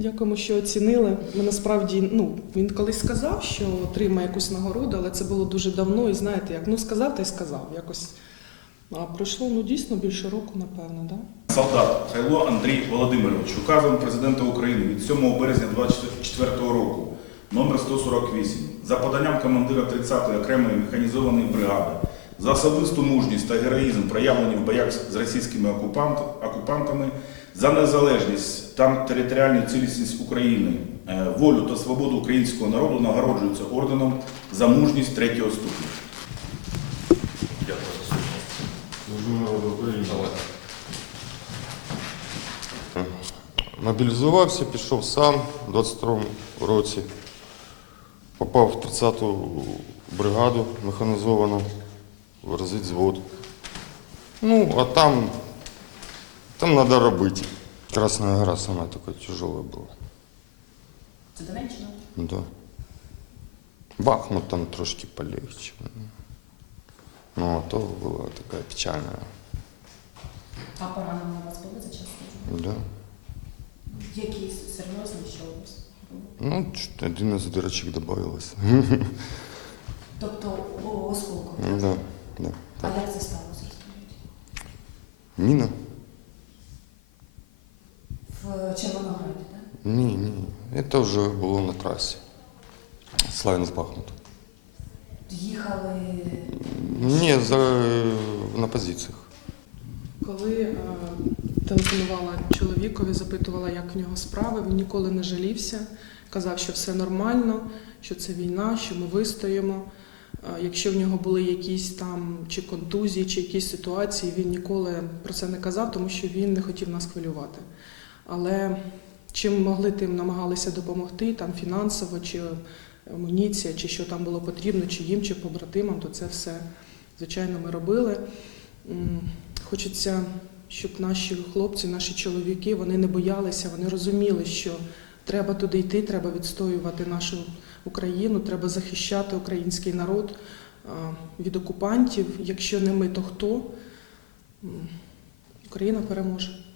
Дякуємо, що оцінили. Ми насправді, ну він колись сказав, що отримає якусь нагороду, але це було дуже давно. І знаєте, як ну сказав та й сказав. Якось а пройшло ну дійсно більше року, напевно, да? Солдат Хайло Андрій Володимирович, указом президента України від 7 березня 2024 року, номер 148, за поданням командира 30-ї окремої механізованої бригади, за особисту мужність та героїзм, проявлені в боях з російськими окупантами, за незалежність та територіальну цілісність України, е, волю та свободу українського народу нагороджується орденом за мужність третього ступеня. Мобілізувався, пішов сам у 22-му році. Попав в 30-ту бригаду механізовану в розвідзвод. Ну, а там, там треба робити. Красна гора сама така тяжела була. Це Донеччина? Да. Бахмут там трошки полегче. Ну, а то була така печальна. А поранені у вас були за час? Да. Які серйозні, що у вас? Ну, чуть один из дырочек добавилось. Тобто осколком? Да, да. А як це сталося, розповідь? Міна? В Червонограді, так? Ні, ні. Це вже було на трасі. Славянськ Бахмут. Їхали Ні, за, на позиціях. Коли е, телефонувала чоловікові, запитувала, як в нього справи, він ніколи не жалівся, казав, що все нормально, що це війна, що ми вистоїмо. Якщо в нього були якісь там чи контузії, чи якісь ситуації, він ніколи про це не казав, тому що він не хотів нас хвилювати. Але чим могли, тим намагалися допомогти, там фінансово, чи амуніція, чи що там було потрібно, чи їм, чи побратимам, то це все, звичайно, ми робили. Хочеться, щоб наші хлопці, наші чоловіки, вони не боялися, вони розуміли, що треба туди йти, треба відстоювати нашу Україну, треба захищати український народ від окупантів. Якщо не ми, то хто? Україна переможе.